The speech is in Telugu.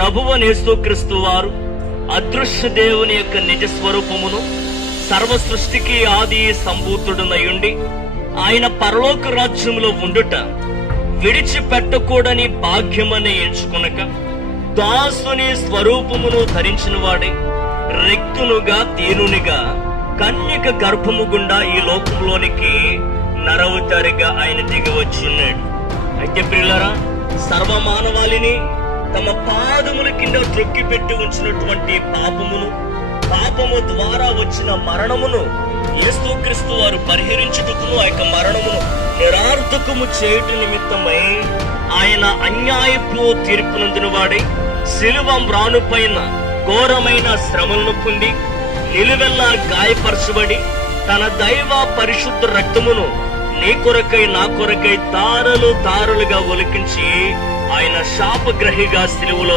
ప్రభువ నేసుక్రీస్తు వారు అదృశ్య దేవుని యొక్క నిజ స్వరూపమును సర్వ సృష్టికి ఆది సంభూతుడునయుండి ఆయన పరలోక రాజ్యంలో ఉండుట విడిచిపెట్టకూడని భాగ్యమని ఎంచుకునక దాసుని స్వరూపమును ధరించిన వాడే రెక్తునుగా తీనునిగా కన్యక గర్భము గుండా ఈ లోకంలోనికి నరవతారిగా ఆయన దిగి వచ్చిన్నాడు అయితే ప్రిల్లరా సర్వమానవాళిని తమ పాదముల కింద త్రొక్కి పెట్టి ఉంచినటువంటి పాపమును పాపము ద్వారా వచ్చిన మరణమును యేసుక్రీస్తు వారు పరిహరించుటకును ఆ యొక్క మరణమును నిరార్థకము చేయుట నిమిత్తమై ఆయన అన్యాయపు తీర్పునందున వాడి శిలువం రానుపైన ఘోరమైన శ్రమలను పొంది నిలువెల్లా గాయపరచబడి తన దైవ పరిశుద్ధ రక్తమును నీ కొరకై నా కొరకై తారలు తారలుగా ఒలికించి ఆయన శాపగ్రహిగా సిలువలో